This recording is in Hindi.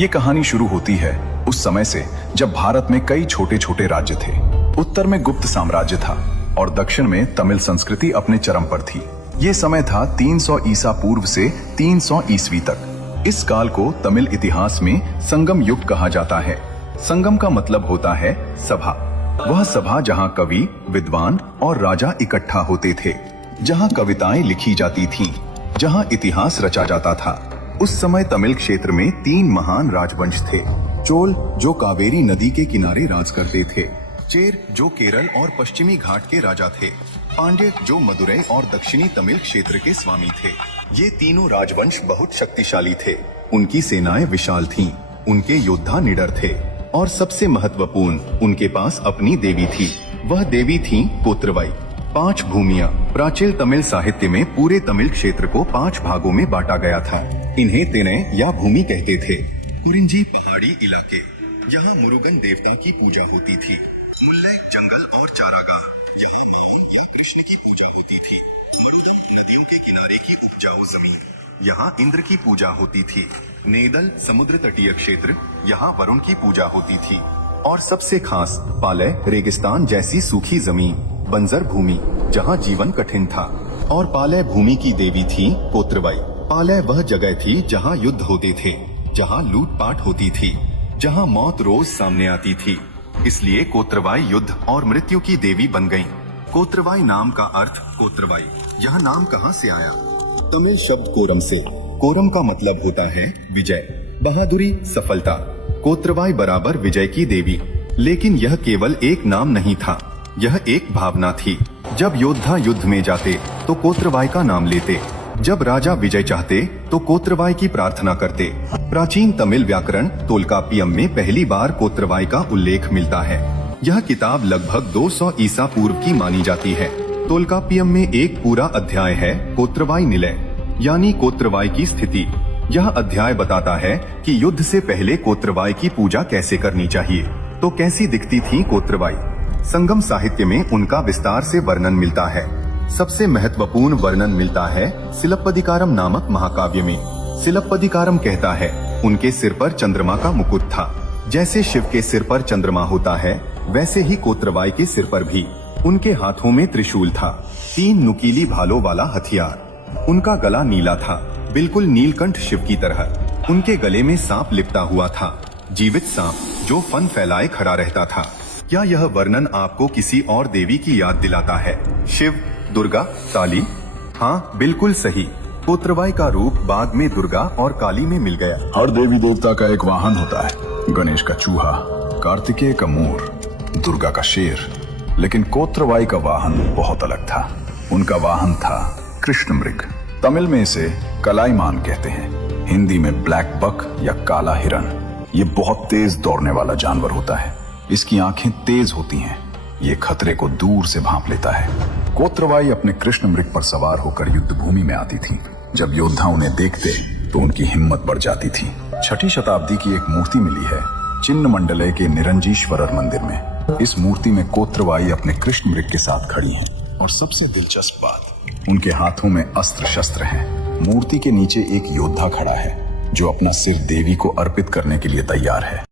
ये कहानी शुरू होती है उस समय से जब भारत में कई छोटे छोटे राज्य थे। उत्तर में गुप्त साम्राज्य था और दक्षिण में तमिल संस्कृति अपने चरम पर थी। ये समय था 300 ईसा पूर्व से 300 ईस्वी तक। इस काल को तमिल इतिहास में संगम युग कहा जाता है। संगम का मतलब होता है सभा। वह सभा जहाँ कवि, विद्वान और राजा इकट्ठा होते थे, जहाँ कविताएं लिखी जाती थीं, जहाँ इतिहास रचा जाता था। उस समय तमिल क्षेत्र में 3 महान राजवंश थे। चोल जो कावेरी नदी के किनारे राज करते थे, चेर जो केरल और पश्चिमी घाट के राजा थे, पांड्य जो मदुरई और दक्षिणी तमिल क्षेत्र के स्वामी थे। ये तीनों राजवंश बहुत शक्तिशाली थे। उनकी सेनाएं विशाल थीं, उनके योद्धा निडर थे और सबसे महत्वपूर्ण, उनके पास अपनी देवी थी। वह देवी थी कोत्रवाई। 5 भूमियां। प्राचीन तमिल साहित्य में पूरे तमिल क्षेत्र को 5 भागों में बांटा गया था। इन्हें तिनय या भूमि कहते थे। कुरिंजी पहाड़ी इलाके, यहाँ मुरुगन देवता की पूजा होती थी। मुल्लै जंगल और चारागाह, यहाँ माउन या कृष्ण की पूजा होती थी। मरुदम नदियों के किनारे की उपजाऊ जमीन, यहाँ इंद्र की पूजा होती थी। नेदल समुद्र तटीय क्षेत्र, यहाँ वरुण की पूजा होती थी। और सबसे खास पालय रेगिस्तान जैसी सूखी जमीन, बंजर भूमि, जहाँ जीवन कठिन था। और पालय भूमि की देवी थी कोत्रवाई। पालय वह जगह थी जहाँ युद्ध होते थे, जहाँ लूटपाट होती थी, जहाँ मौत रोज सामने आती थी। इसलिए कोत्रवाई युद्ध और मृत्यु की देवी बन गईं। कोत्रवाई नाम का अर्थ कोत्रवाई, यह नाम कहाँ से आया? तमिल शब्द कोरम से। कोरम का मतलब होता है विजय, बहादुरी, सफलता। कोत्रवाई बराबर विजय की देवी। लेकिन यह केवल एक नाम नहीं था, यह एक भावना थी। जब योद्धा युद्ध में जाते तो कोत्रवाई का नाम लेते, जब राजा विजय चाहते तो कोत्रवाई की प्रार्थना करते। प्राचीन तमिल व्याकरण तोल्काप्पियम में पहली बार कोत्रवाई का उल्लेख मिलता है। यह किताब लगभग 200 ईसा पूर्व की मानी जाती है। तोल्काप्पियम में एक पूरा अध्याय है कोत्रवाई निलय, यानी कोत्रवाई की स्थिति। यह अध्याय बताता है कि युद्ध से पहले कोत्रवाई की पूजा कैसे करनी चाहिए। तो कैसी दिखती थी कोत्रवाई? संगम साहित्य में उनका विस्तार से वर्णन मिलता है। सबसे महत्वपूर्ण वर्णन मिलता है सिलप्पदिकारम नामक महाकाव्य में। सिलप्पदिकारम कहता है उनके सिर पर चंद्रमा का मुकुट था। जैसे शिव के सिर पर चंद्रमा होता है, वैसे ही कोत्रवाई के सिर पर भी। उनके हाथों में त्रिशूल था, 3 नुकीली भालों वाला हथियार। उनका गला नीला था, बिल्कुल नीलकंठ शिव की तरह। उनके गले में सांप लिपटा हुआ था, जीवित सांप जो फन फैलाए खड़ा रहता था। क्या यह वर्णन आपको किसी और देवी की याद दिलाता है? शिव, दुर्गा, काली? हाँ, बिल्कुल सही। कोत्रवाई का रूप बाद में दुर्गा और काली में मिल गया। हर देवी देवता का एक वाहन होता है। गणेश का चूहा, कार्तिकेय का मोर, दुर्गा का शेर। लेकिन कोत्रवाई का वाहन बहुत अलग था। उनका वाहन था कृष्ण मृग। तमिल में इसे कलाईमान कहते हैं, हिंदी में ब्लैक बक या काला हिरण। ये बहुत तेज दौड़ने वाला जानवर होता है। इसकी आंखें तेज होती हैं। ये खतरे को दूर से भांप लेता है। कोत्रवाई अपने कृष्ण मृग पर सवार होकर युद्ध भूमि में आती थी। जब योद्धा उन्हें देखते तो उनकी हिम्मत बढ़ जाती थी। 6ठी शताब्दी की एक मूर्ति मिली है चिन्न मंडले के निरंजीश्वरर मंदिर में। इस मूर्ति में कोत्रवाई अपने कृष्ण मृग के साथ खड़ी हैं। और सबसे दिलचस्प बात, उनके हाथों में अस्त्र शस्त्र हैं। मूर्ति के नीचे एक योद्धा खड़ा है जो अपना सिर देवी को अर्पित करने के लिए तैयार है।